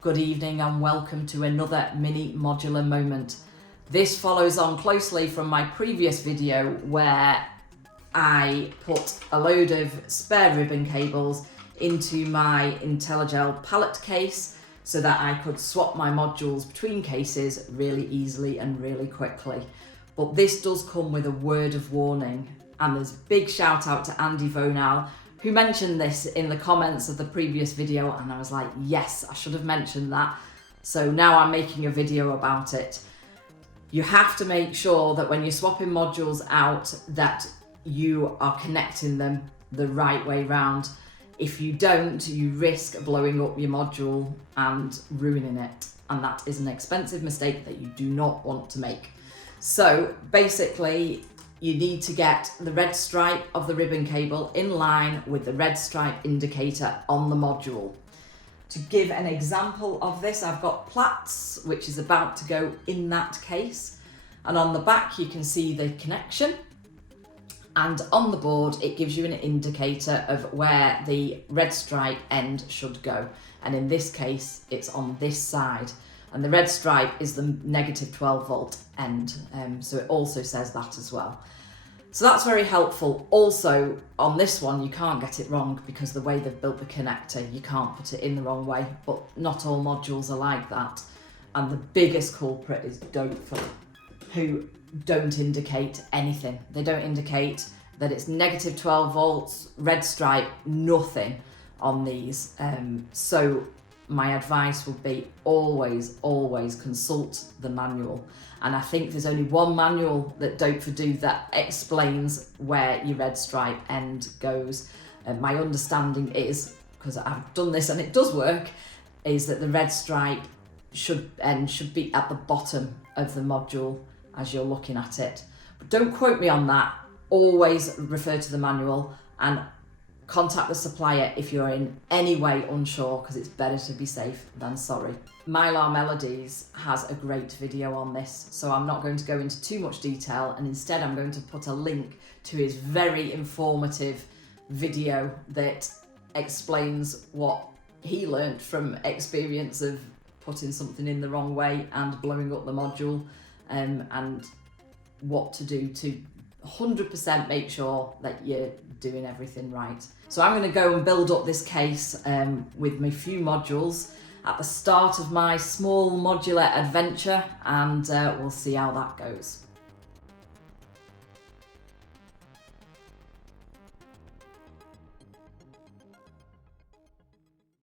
Good evening and welcome to another mini modular moment. This follows on closely from my previous video where I put a load of spare ribbon cables into my IntelliGel pallet case so that I could swap my modules between cases really easily and really quickly. But this does come with a word of warning, and there's a big shout out to Andy Vonal who mentioned this in the comments of the previous video, and I was like, yes, I should have mentioned that. So now I'm making a video about it. You have to make sure that when you're swapping modules out that you are connecting them the right way round. If you don't, you risk blowing up your module and ruining it. And that is an expensive mistake that you do not want to make. So basically, you need to get the red stripe of the ribbon cable in line with the red stripe indicator on the module. To give an example of this, I've got plaits, which is about to go in that case. And on the back, you can see the connection. And on the board, it gives you an indicator of where the red stripe end should go. And in this case, it's on this side. And the red stripe is the negative 12 volt end. So it also says that as well. So that's very helpful. Also on this one, you can't get it wrong because the way they've built the connector, you can't put it in the wrong way, but not all modules are like that. And the biggest culprit is Dopefill, who don't indicate anything. They don't indicate that it's negative 12 volts, red stripe, nothing on these. So my advice would be always consult the manual. And I think there's only one manual that Dopefill do that explains where your red stripe end goes. And my understanding is, because I've done this and it does work, is that the red stripe should be at the bottom of the module as you're looking at it. But don't quote me on that. Always refer to the manual and contact the supplier if you're in any way unsure, because it's better to be safe than sorry. Mylar Melodies has a great video on this, so I'm not going to go into too much detail, and instead I'm going to put a link to his very informative video that explains what he learnt from experience of putting something in the wrong way and blowing up the module, and what to do to 100% make sure that you're doing everything right. So I'm going to go and build up this case with my few modules at the start of my small modular adventure, and we'll see how that goes.